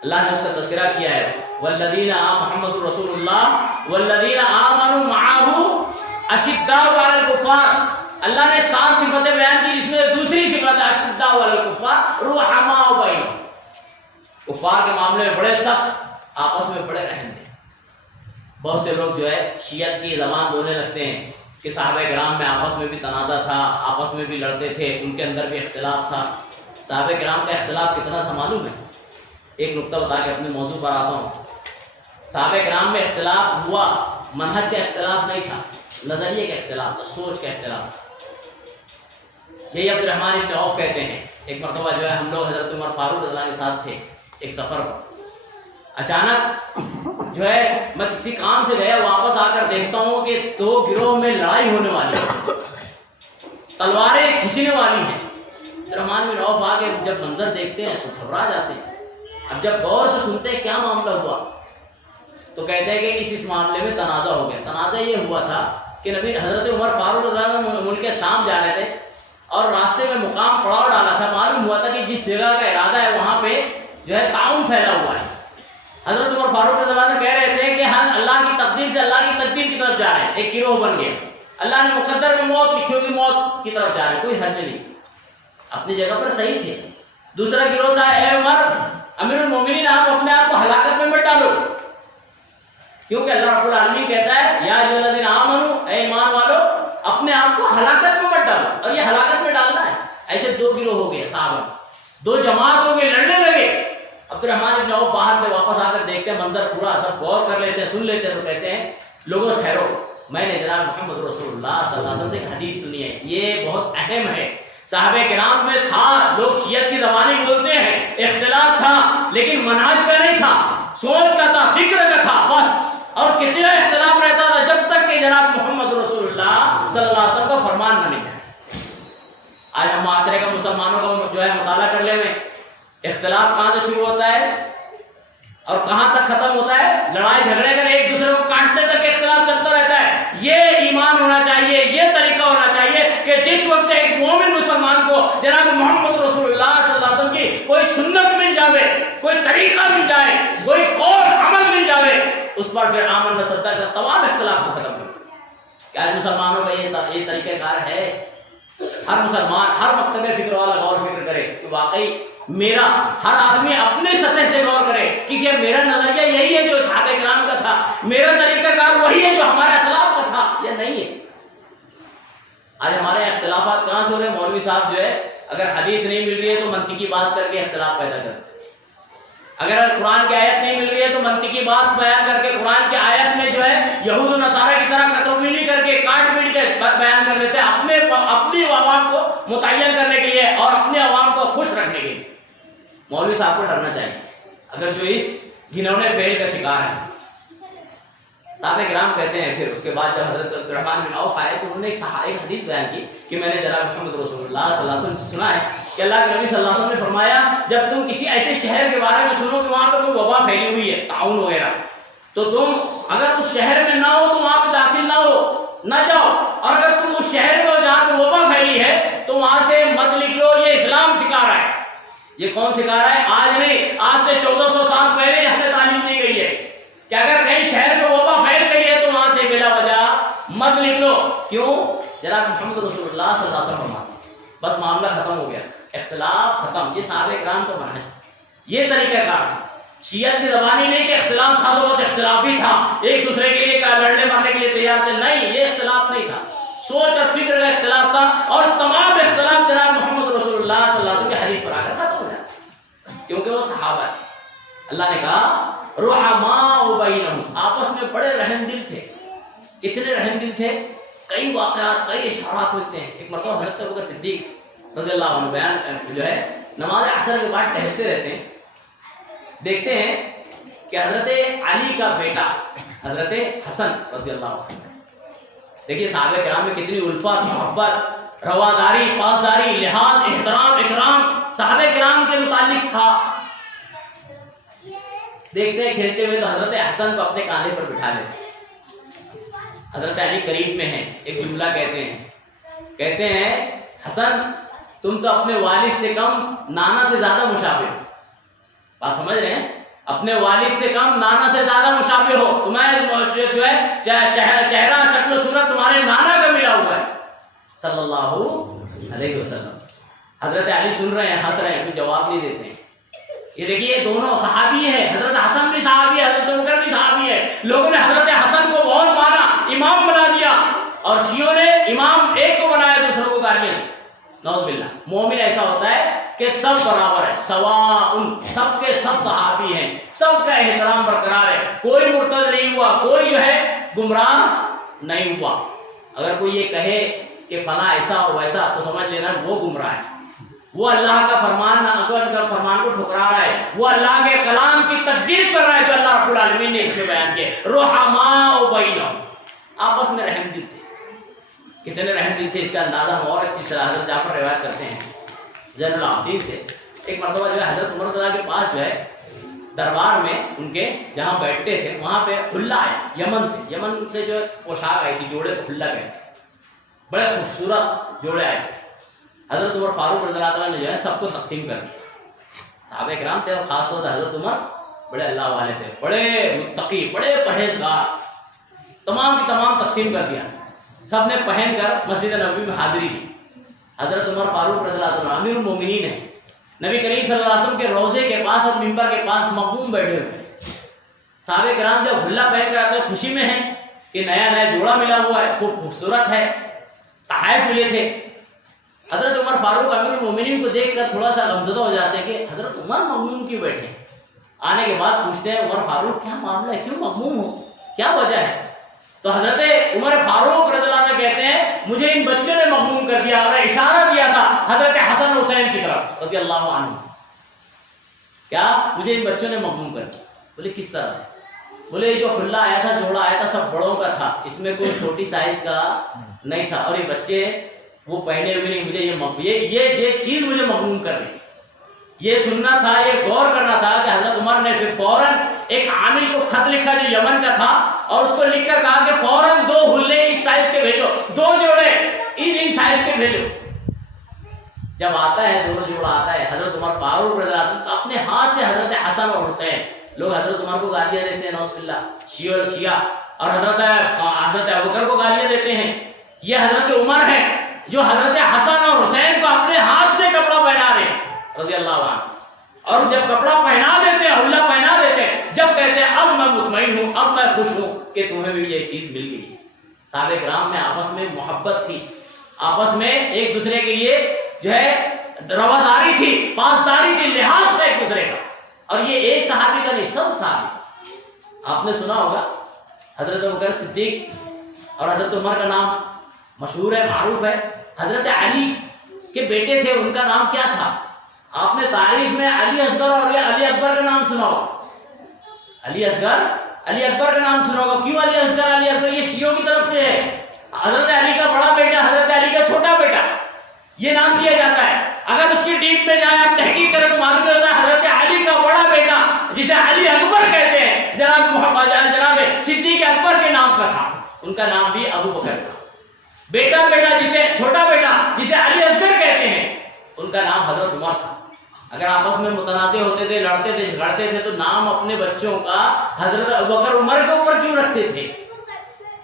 اللہ نے اس کا تذکرہ کیا ہے، والذین محمد رسول اللہ والذین آمنوا معه اشداء علی الکفار، اللہ نے 7 صفتیں بیان کی، جس میں دوسری صفت اشداء علی الکفار رحماء بینہم، کفار کے معاملے میں بڑے سخت، آپس میں بڑے رحم دے۔ بہت سے لوگ جو ہے شیعت کی زبان بولنے لگتے ہیں کہ صحابہ کرام میں آپس میں بھی تنازع تھا، آپس میں بھی لڑتے تھے، ان کے اندر بھی اختلاف تھا۔ صحابہ کرام کا اختلاف کتنا تھا معلوم ہے؟ ایک نقطہ بتا کے اپنے موضوع پر آتا ہوں۔ صحابہ کرام میں اختلاف ہوا، منہج کا اختلاف نہیں تھا، نظریے کا اختلاف تھا، سوچ کا اختلاف تھا۔ یہی عبد الرحمن ابن عوف کہتے ہیں، ایک مرتبہ جو ہے ہم لوگ حضرت عمر فاروق رضی اللہ عنہ کے ساتھ تھے ایک سفر پر، اچانک جو ہے میں کسی کام سے گیا، واپس آ کر دیکھتا ہوں کہ 2 گروہ میں لڑائی ہونے والی ہے، تلواریں کھینچنے والی ہیں۔ عبد الرحمن بن عوف آ کے جب منظر دیکھتے ہیں تو گھبرا جاتے ہیں۔ اب جب غور سے سنتے ہیں کیا معاملہ ہوا تو کہتے ہیں کہ اس معاملے میں تنازع ہو گیا۔ تنازع یہ ہوا تھا کہ نبی حضرت عمر فاروق رضی اللہ عنہ ملک شام جا رہے تھے اور راستے میں مقام پڑاؤ ڈالا تھا، معلوم ہوا تھا کہ جس جگہ کا ارادہ ہے وہاں پہ جو ہے تعاون پھیلا ہوا ہے۔ حضرت عمر فاروق رضی اللہ عنہ کہہ رہے تھے کہ ہم اللہ کی تقدیر سے اللہ کی تقدیر کی طرف جا رہے ہیں، ایک گروہ بن گیا، اللہ نے مقدر میں موت لکھی ہوگی، موت کی طرف جا رہے ہیں، کوئی حرج نہیں، اپنی جگہ پر صحیح تھے۔ دوسرا گروہ تھا، اے عمر امیر المومنین، آپ اپنے آپ کو ہلاکت میں مت ڈالو، کیونکہ اللہ رب العالمین کہتا ہے یا ایھا الذین آمنوا، اے ایمان والو اپنے آپ کو ہلاکت میں مت ڈالو، اور یہ ہلاکت میں ڈالنا ہے۔ ایسے 2 گروہ ہو گئے صحابہ، 2 جماعت ہو گئے، لڑنے لگے۔ عبد الرحمن بن عوف باہر سے واپس آ کر دیکھتے ہیں منظر پورا، سب غور کر لیتے ہیں، سن لیتے ہیں، تو کہتے ہیں لوگوں ٹھہرو، میں نے جناب محمد رسول اللہ صلی اللہ علیہ وسلم سے ایک حدیث سنی ہے، یہ بہت اہم ہے۔ صحابہ کرام میں تھا، لوگ شیعت کی زبانیں بولتے ہیں، اختلاف تھا لیکن منہج کا نہیں تھا، سوچ کا تھا، فکر کا تھا بس، اور کتنا اختلاف رہتا تھا جب تک کہ جناب محمد رسول اللہ صلی اللہ علیہ وسلم کا فرمان نہ نکلے۔ آج ہم معاشرے کا مسلمانوں کا جو ہے مطالعہ کر لے میں، اختلاف کہاں سے شروع ہوتا ہے اور کہاں تک ختم ہوتا ہے؟ لڑائی جھگڑے کر ایک دوسرے کو کاٹنے تک اختلاف چلتا رہتا ہے۔ یہ ایمان ہونا چاہیے، یہ طریقہ ہونا چاہیے کہ جس وقت ایک مومن مسلمان کو جناب محمد رسول اللہ صلی اللہ علیہ وسلم کی کوئی سنت مل جائے، کوئی طریقہ مل جائے، کوئی قول عمل مل جائے، اس پر پھر آمن صدق کا تمام اختلاف کو ختم کر۔ کیا مسلمانوں کا یہ طریقہ کار ہے؟ ہر مسلمان، ہر مکتب فکر والا غور فکر کرے کہ واقعی میرا، ہر آدمی اپنے سطح سے غور کرے کہ کیا میرا نظریہ یہی ہے جو صحابہ کرام کا تھا، میرا طریقہ کار وہی ہے جو ہمارے اسلاف کا تھا یا نہیں ہے۔ آج ہمارے اختلافات کہاں سے ہو رہے ہیں؟ مولوی صاحب جو ہے اگر حدیث نہیں مل رہی ہے تو منطقی بات کر کے اختلاف پیدا کرتے ہیں، اگر قرآن کی آیت نہیں مل رہی ہے تو منطقی بات بیان کر کے قرآن کی آیت میں جو ہے یہود و نصارہ کی طرح قطع بینی کر کے کاٹ بینی طریقے بیان کر دیتے ہیں اپنی عوام کو متعین کرنے کے لیے اور اپنے عوام کو خوش رکھنے کے لیے. مولوی صاحب کو ڈرنا چاہیے اگر جو اس گھنونے فعل کا شکار ہے. صحابہ کرام کہتے ہیں پھر اس کے بعد جب حضرت عبدالرحمن بن عوف آئے تو انہوں نے ایک حدیث بیان کی کہ میں نے جناب محمد رسول اللہ صلی اللہ علیہ وسلم سے سنا ہے کہ اللہ کے نبی صلی اللہ علیہ وسلم نے فرمایا جب تم کسی ایسے شہر کے بارے میں سنو کہ وہاں پہ کوئی وبا پھیلی ہوئی ہے طاعون وغیرہ تو تم اگر اس شہر میں نہ ہو تو وہاں پہ داخل نہ جاؤ اور اگر تم اس شہر میں ہو جہاں پہ وبا پھیلی ہے تو وہاں سے مت نکلو. یہ اسلام سکھا رہا ہے. یہ کون سکھا رہا ہے؟ آج نہیں, آج سے 1400 سال پہلے ہمیں تعلیم دی گئی ہے کہ اگر کہیں شہر میں وبا پھیل گئی ہے تو وہاں سے بلا وجہ مت نکلو. کیوں؟ جناب محمد رسول اللہ صلی اللہ علیہ وسلم فرماتے بس معاملہ ختم ہو گیا, اختلاف ختم. یہ صحابہ کرام کا منہج, یہ طریقہ کار تھا. شیعت کی زبانی نہیں کہ اختلاف تھا تو بس اختلاف ہی تھا, ایک دوسرے کے لیے لڑنے مرنے کے لیے تیار تھے. نہیں, یہ اختلاف نہیں تھا, سوچ اور فکر کا اختلاف تھا. اور تمام اختلاف جناب محمد رسول اللہ صلی اللہ علیہ وسلم کے حدیث پر آ کر ختم ہو جاتا کیونکہ وہ صحابہ تھے. اللہ نے کہا رحماء بینہم, آپس میں بڑے رحم دل تھے. کتنے رحم دل تھے؟ کئی واقعات, کئی اشارات ملتے ہیں. ایک مرتبہ حضرت ابوبکر صدیق رضی اللہ عنہ بیان جو ہے نماز عصر کے بعد ٹہلتے رہتے ہیں, دیکھتے ہیں کہ حضرت علی کا بیٹا حضرت حسن رضی اللہ عنہ, دیکھیے صحابہ کرام میں کتنی الفت, محبت, رواداری, پاسداری, لحاظ, احترام, اکرام صحابہ کرام کے متعلق تھا. دیکھتے ہیں کھیلتے ہوئے تو حضرت حسن کو اپنے کاندھے پر بٹھا لیتے. حضرت علی قریب میں ہیں, ایک جملہ کہتے ہیں حسن تم تو اپنے والد سے کم نانا سے زیادہ مشابہ ہو. بات سمجھ رہے ہیں؟ اپنے والد سے کم نانا سے زیادہ مشابہ ہو. تمہیں جو ہے چہرہ شکل و صورت تمہارے نانا کا ملا ہوا ہے صلی اللہ علیہ وسلم. حضرت علی سن رہے ہیں, ہنس رہے ہیں, کوئی جواب نہیں دیتے ہیں. یہ دیکھیے دونوں صحابی ہیں, حضرت حسن بھی صحابی ہے, حضرت ابوبکر بھی صحابی ہے. لوگوں نے حضرت حسن کو بہت مانا, امام بنا دیا, اور شیعوں نے امام ایک کو بنایا, دوسروں کو گالیاں دی. نعوذ باللہ. مومن ایسا ہوتا ہے کہ سب برابر ہے, سواء, سب کے سب صحابی ہیں, سب کا احترام برقرار ہے, کوئی مرتد نہیں ہوا, کوئی جو ہے گمراہ نہیں ہوا. اگر کوئی یہ کہے کہ فلاں ایسا اور ویسا تو سمجھ لینا وہ گمراہ ہے, وہ اللہ کا فرمان کو ٹھکرا رہا ہے, وہ اللہ کے کلام کی تکذیب کر رہا ہے جو اللہ رب العالمین نے اس میں بیان کیا. رحماء بینہم, آپس میں رحم دل تھے. کتنے رحم دل تھے اس کا اندازہ ہم اور اچھی طرح حضرت جعفر روایت کرتے ہیں. زین العابدین تھے. ایک مرتبہ جو ہے حضرت عمر رضی اللہ کے پاس جو ہے دربار میں ان کے جہاں بیٹھتے تھے وہاں پہ کھلا ہے یمن سے جو پوشاک آئی تھی, جوڑے کو کھلا گئے, بڑے خوبصورت جوڑے آئے تھے. حضرت عمر فاروق رضی اللہ عنہ نے جو ہے سب کو تقسیم کر دیا. صحابہ کرام تھے اور خاص طور سے حضرت عمر بڑے اللہ والے تھے, بڑے متقی, بڑے پرہیزگار, تمام کی تمام تقسیم کر دیا. سب نے پہن کر مسجد نبوی میں حاضری دی. حضرت عمر فاروق رضی اللہ عنہ امیر المومنین ہیں, نبی کریم صلی اللہ علیہ وسلم کے روضے کے پاس اور منبر کے پاس مغموم بیٹھے ہوئے. صحابہ کرام جب گھلا پہن کر آتے خوشی میں ہیں کہ نیا جوڑا ملا ہوا ہے, خوب خوبصورت ہے, تحائف ملے تھے. حضرت عمر فاروق امیر المومنین کو دیکھ کر تھوڑا سا غمزدہ ہو جاتے ہیں کہ حضرت عمر مغموم کیوں بیٹھے. آنے کے بعد پوچھتے ہیں عمر فاروق کیا معاملہ ہے, کیوں مغموم ہو, کیا وجہ ہے؟ تو حضرت عمر فاروق رضی اللہ عنہ کہتے ہیں مجھے ان بچوں نے مغموم کر دیا, اور اشارہ دیا تھا حضرت حسن حسین کی طرف رضی اللہ عنہ. کیا مجھے ان بچوں نے مغموم کر دیا؟ بولے کس طرح سے؟ بولے جو کھلا آیا تھا, جوڑا آیا تھا, سب بڑوں کا تھا, اس میں کوئی چھوٹی سائز کا نہیں تھا, اور یہ بچے وہ پہنے ہوئے نہیں, مجھے یہ چیز مجھے مغموم کر رہی. یہ سننا تھا, یہ غور کرنا تھا کہ حضرت عمر نے پھر فوراً ایک عامل کو خط لکھا جو یمن کا تھا, اور اس کو لکھ کر کہا کہ فوراً 2 حلے اس سائز کے بھیجو, 2 جوڑے ان سائز کے بھیجو. جب آتا ہے دونوں جوڑا آتا ہے, حضرت عمر فاروق رضی اللہ عنہ اپنے ہاتھ سے حضرت حسن اور حسین, لوگ حضرت عمر کو گالیاں دیتے ہیں نعوذ باللہ, شیعہ, اور حضرت ابوبکر کو گالیاں دیتے ہیں. یہ حضرت عمر ہے جو حضرت حسن اور حسین کو اپنے ہاتھ سے کپڑا پہنا رہے ہیں رضی اللہ عنہ. اور جب کپڑا پہنا دیتے ہیں, حلہ پہنا دیتے ہیں, جب کہتے ہیں اب میں مطمئن ہوں, اب میں خوش ہوں کہ تمہیں بھی یہ چیز مل گئی. صحابہ کرام میں آپس میں محبت تھی, آپس میں ایک دوسرے کے لیے جو ہے رواداری تھی, پاسداری تھی, لحاظ تھا ایک دوسرے کا. اور یہ ایک صحابی کا نہیں, سب صحابی. آپ نے سنا ہوگا حضرت ابوبکر صدیق اور حضرت عمر کا نام مشہور ہے، معروف ہے. حضرت علی کے بیٹے تھے، ان کا نام کیا تھا؟ آپ نے تاریخ میں علی اصغر اور علی اکبر کا نام سنا ہوگا. علی اصغر، علی اکبر کا نام سنا ہوگا. کیوں علی اصغر علی اکبر؟ یہ شیعوں کی طرف سے ہے. حضرت علی کا بڑا بیٹا، حضرت علی کا چھوٹا بیٹا، یہ نام دیا جاتا ہے. اگر اس کی ڈیپ میں جائے آپ تحقیق کریں تو معلوم ہوتا ہے حضرت علی کا بڑا بیٹا جسے علی اکبر کہتے ہیں، جناب صدیق اکبر کے نام پر تھا، ان کا نام بھی ابو بکر تھا. بیٹا جسے چھوٹا بیٹا جسے علی اصغر کہتے ہیں، ان کا نام حضرت عمر تھا. اگر آپس میں متنازع ہوتے تھے، لڑتے تھے تو نام اپنے بچوں کا حضرت ابوبکر عمر کے اوپر کیوں رکھتے تھے؟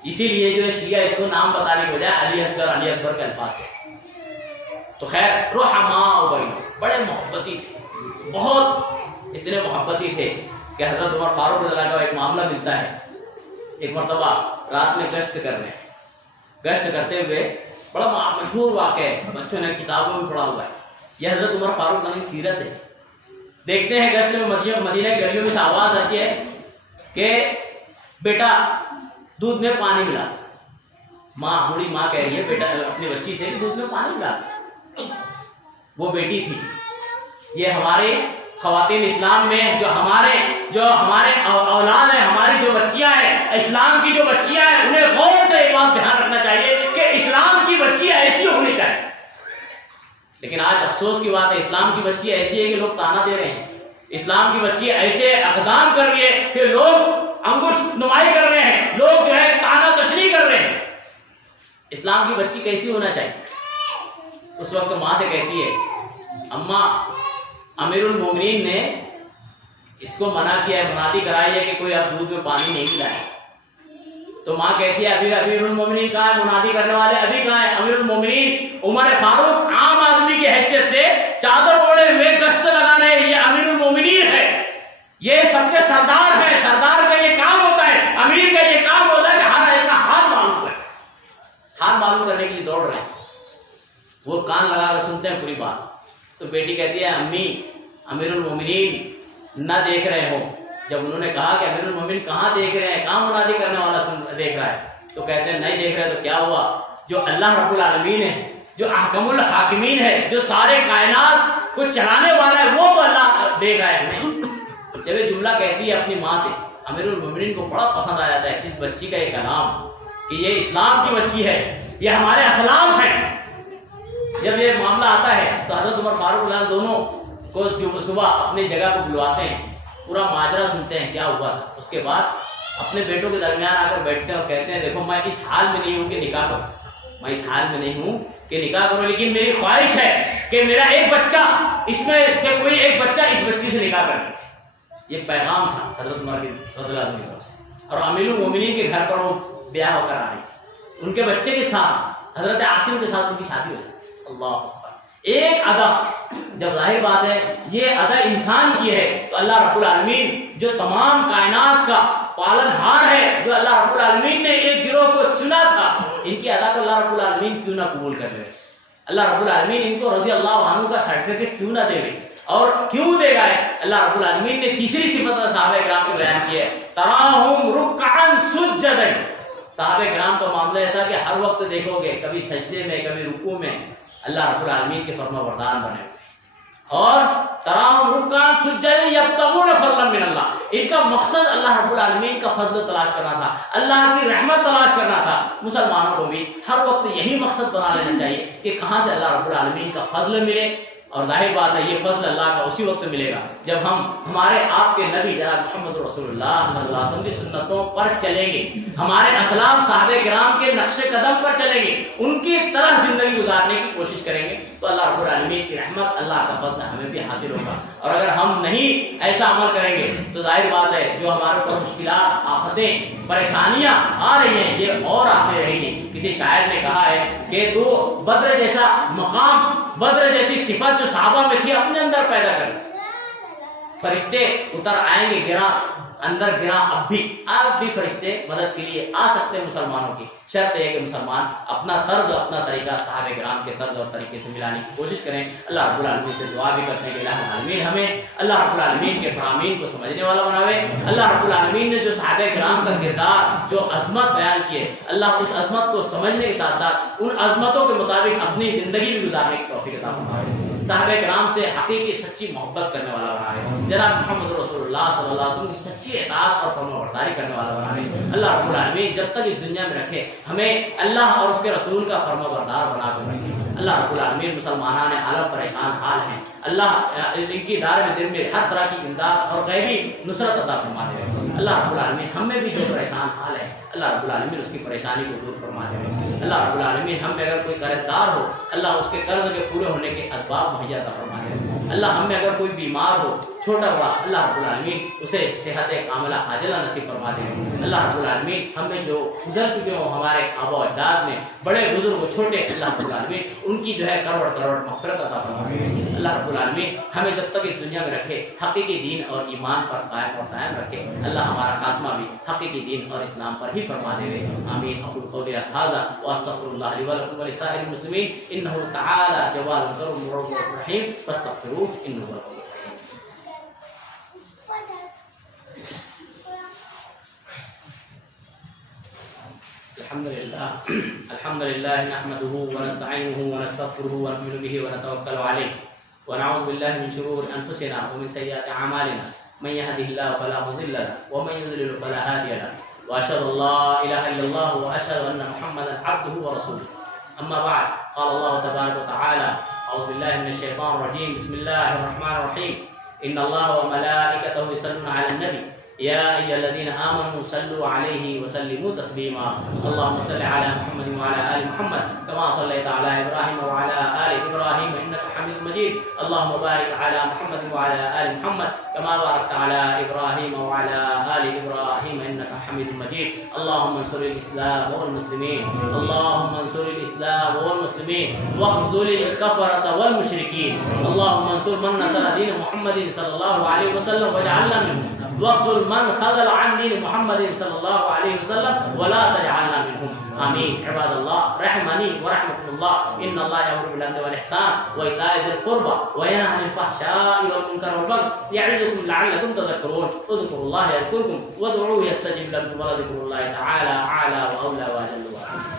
اسی لیے جو شیعہ اس کو نام بتانے کے بجائے علی اصغر علی اکبر کے الفاظ تھے. تو خیر، رحماء بین، بڑے محبتی تھے، بہت اتنے محبتی تھے کہ حضرت عمر فاروق رضی اللہ عنہ کا ایک معاملہ ملتا ہے. ایک مرتبہ رات میں گشت کرتے ہوئے، بڑا مشہور واقعہ ہے، بچوں نے کتابوں میں پڑھا ہوا ہے. یہ حضرت عمر فاروق کی سیرت ہے. دیکھتے ہیں گشت میں مدینہ کی گلیوں میں سے آواز آتی ہے کہ بیٹا دودھ میں پانی ملا. بوڑھی ماں کہہ رہی ہے بیٹا اپنی بچی سے کہ دودھ میں پانی ملا. وہ بیٹی تھی. یہ ہمارے خواتین اسلام میں جو ہمارے اولاد ہیں، ہماری جو بچیاں ہیں، اسلام کی جو بچیاں ہیں، انہیں غور سے ایک بات دھیان رکھنا چاہیے کہ اسلام کی بچی ایسی ہونی چاہیے. لیکن آج افسوس کی بات ہے، اسلام کی بچی ایسی ہے کہ لوگ تانا دے رہے ہیں. اسلام کی بچی ایسے اقدام کر رہی ہے کہ لوگ انگوش نمائی کر رہے ہیں، لوگ جو ہے تانا تشریح کر رہے ہیں. اسلام کی بچی کیسی ہونا چاہیے؟ اس وقت ماں سے کہتی ہے، اماں امیر المومنین نے اس کو منع کیا ہے، منادی کرائی ہے کہ کوئی اب دودھ میں پانی نہیں ملائے. تو ماں کہتی ہے ابھی امیر المومنین کہاں ہے؟ منادی کرنے والے ابھی کہاں ہے؟ امیر المومنین عمر فاروق عام آدمی کی حیثیت سے چادر اوڑھے ہوئے گشت لگا رہے ہیں. یہ امیر المومنین ہے، یہ سب کے سردار ہے. سردار کا یہ کام ہوتا ہے، امیر کا یہ کام ہوتا ہے کہ ہر ایک کا حال معلوم کرے. حال معلوم کرنے کے لیے دوڑ رہے ہیں. وہ کان لگا کر سنتے ہیں پوری بات. تو بیٹی کہتی ہے امی امیر المومنین نہ دیکھ رہے ہو. جب انہوں نے کہا کہ امیر المومنین کہاں دیکھ رہے ہیں، کہاں منادی کرنے والا دیکھ رہا ہے، تو کہتے ہیں نہیں دیکھ رہے. تو کیا ہوا؟ جو اللہ رب العالمین ہے، جو احکم الحاکمین ہے، جو سارے کائنات کو چلانے والا ہے، وہ تو اللہ دیکھ رہا ہے. جب یہ جملہ کہتی ہے اپنی ماں سے، امیر المومنین کو بڑا پسند آ جاتا ہے اس بچی کا یہ کلام کہ یہ اسلام کی بچی ہے، یہ ہمارے اسلام ہے. جب یہ معاملہ آتا ہے تو حضرت عمر فاروق اللہ دونوں کو جو صبح اپنی جگہ کو بلواتے ہیں، پورا ماجرا سنتے ہیں کیا ہوا تھا. اس کے بعد اپنے بیٹوں کے درمیان آ کر بیٹھتے ہیں اور کہتے ہیں دیکھو میں اس حال میں نہیں ہوں کہ نکاح کروں، میں اس حال میں نہیں ہوں کہ نکاح کروں، لیکن میری خواہش ہے کہ میرا ایک بچہ، اس میں سے کوئی ایک بچہ اس بچی سے نکاح کر لے. یہ پیغام تھا حضرت عمر رضی اللہ عنہ کی طرف سے. اور امیر المومنین کے گھر پر وہ بیاہ ہو کر آئے. ان کے بچے کے ساتھ حضرت عاصم کے ساتھ ان کی شادی ہوئی. اللہ اکبر. ایک ادا، جب ظاہر بات ہے یہ ادا انسان کی ہے تو اللہ رب العالمین جو تمام کائنات کا پالن ہار ہے، جو اللہ رب العالمین نے ایک گروہ کو چنا تھا، ان کی ادا کو اللہ رب العالمین کیوں نہ قبول کر لے؟ اللہ رب العالمین ان کو رضی اللہ عنہ کا سرٹیفکیٹ کیوں نہ دے گا؟ اور کیوں دے گا؟ اللہ رب العالمین نے تیسری صفت صحابہ کرام کو بیان کی ہے، تراہم رکعا سجدا. صحابہ کرام کا معاملہ یہ تھا کہ ہر وقت دیکھو گے کبھی سجدے میں کبھی رکوع میں اللہ رب العالمین کے فرما بردار بنے ہوئے. اور تراہم رکعا سجدا یبتغون فضلا من اللہ، ان کا مقصد اللہ رب العالمین کا فضل تلاش کرنا تھا، اللہ کی رحمت تلاش کرنا تھا. مسلمانوں کو بھی ہر وقت یہی مقصد بنا لینا چاہیے کہ کہاں سے اللہ رب العالمین کا فضل ملے. اور ظاہر بات ہے یہ فضل اللہ کا اسی وقت ملے گا جب ہم ہمارے آپ کے نبی جناب محمد رسول اللہ صلی اللہ علیہ وسلم کی سنتوں پر چلیں گے، ہمارے اسلاف صحابہ کرام کے نقش قدم پر چلیں گے، ان کی طرح زندگی گزارنے کی کوشش کریں گے تو اللہ رب العالمین کی رحمت، اللہ کا فضل ہمیں بھی حاصل ہوگا. اور اگر ہم نہیں ایسا عمل کریں گے تو ظاہر بات ہے جو ہمارے اوپر مشکلات، آفتیں، پریشانیاں آ رہی ہیں یہ اور آتے رہیں گی. کسی شاعر نے کہا ہے کہ تو بدر جیسا مقام، بدر جیسی صفت جو صحابہ میں تھی اپنے اندر پیدا کر. فرشتے اتر آئیں گے گراں اندر گرا اب بھی فرشتے مدد کے لیے آ سکتے ہیں مسلمانوں کی. شرط ہے کہ مسلمان اپنا طرز اور اپنا طریقہ صحابہ کرام کے طرز اور طریقے سے ملانے کی کوشش کریں. اللہ رب العالمین سے دعا بھی کرتے ہیں کہ اللہ العالمین ہمیں اللہ رب العالمین کے فرامین کو سمجھنے والا بناوے. اللہ رب العالمین نے جو صحابہ کرام کا کردار جو عظمت بیان کی ہے, اللہ اس عظمت کو سمجھنے کے ساتھ ساتھ ان عظمتوں کے مطابق اپنی زندگی بھی گزارنے کی توفیق عطا فرمائے. صحابہ کرام سے حقیقی سچی محبت کرنے والا بنائے. جناب محمد رسول اللہ صلی اللہ علیہ وسلم کی سچی اطاعت اور فرمانبرداری کرنے والا بنائے. اللہ رب العالمین جب تک اس دنیا میں رکھے ہمیں اللہ اور اس کے رسول کا فرمانبردار بنا کر رکھے. اللہ رب العالمین مسلمانان عالم پریشان حال ہیں, اللہ ان کی دار میں دل میں ہر طرح کی امداد اور غیبی نصرت عطا فرما دے. اللہ رب العالمین ہم میں بھی جو پریشان حال ہے اللہ رب العالمین اس کی پریشانی کو دور فرما دے. اللہ رب العالمین ہم میں اگر کوئی قرض دار ہو اللہ اس کے قرض کے پورے ہونے کے اسباب مہیا عطا فرما دے. اللہ ہم میں اگر کوئی بیمار ہو چھوٹا بڑا اللہ رب العالمین اسے صحت کاملہ عاجلہ نصیب فرما دے. اللہ رب العالمین ہم میں جو گزر چکے ہوں ہمارے آبا و اجداد میں بڑے بزرگ و چھوٹے اللہ رب العالمین ان کی جو ہے کروڑ کروڑ مغفرت عطا فرما دے. اللہ رب العالمین ہمیں جب تک اس دنیا میں رکھے حقیقی دین اور ایمان پر قائم اور قائم رکھے. اللہ ہمارا خاتمہ بھی حقیقی دین اور اسلام پر ہی فرما دے. آمین. اقول قولی ھذا واستغفر الله لي ولكم ولسائر المسلمين انه تعالى جواد كريم رحيم فاستغفروه انه هو الغفور الرحيم. الحمد لله نحمده ونستعينه ونستغفره ونؤمن به ونتوكل عليه ونعوذ بالله من شرور انفسنا ومن سيئات اعمالنا من يهده الله فلا مضل له ومن يضلل فلا هادي له واشهد ان لا اله الا الله واشهد ان محمدا عبده ورسوله. اما بعد قال الله تبارك وتعالى اعوذ بالله من الشيطان الرجيم بسم الله الرحمن الرحيم ان الله وملائكته يصلون على النبي يا أيها الذين آمنوا صلوا عليه وسلموا تسليما. اللهم صل على محمد وعلى آل محمد كما صليت على إبراهيم وعلى آل إبراهيم إنك حميد مجيد. اللهم بارك على محمد وعلى آل محمد كما باركت على إبراهيم وعلى آل إبراهيم إنك حميد مجيد. اللهم انصر الإسلام والمسلمين اللهم انصر الإسلام والمسلمين واخذل الكفرة والمشركين. اللهم انصر من نصر دين محمد صلى الله عليه وسلم واجعلنا منهم واخذل من خذل عن دين محمد صلى الله عليه وسلم ولا تجعلنا منهم. آمين. عباد الله رحمني ورحمكم الله ان الله يأمر بالعدل والإحسان وإيتاء ذي القربى وينهى عن الفحشاء والمنكر والبغي يعظكم لعلكم تذكرون. اذكروا الله يذكركم وادعوه يستجب لكم ولذكر الله تعالى أعلى وأولى وأجل وأعلى.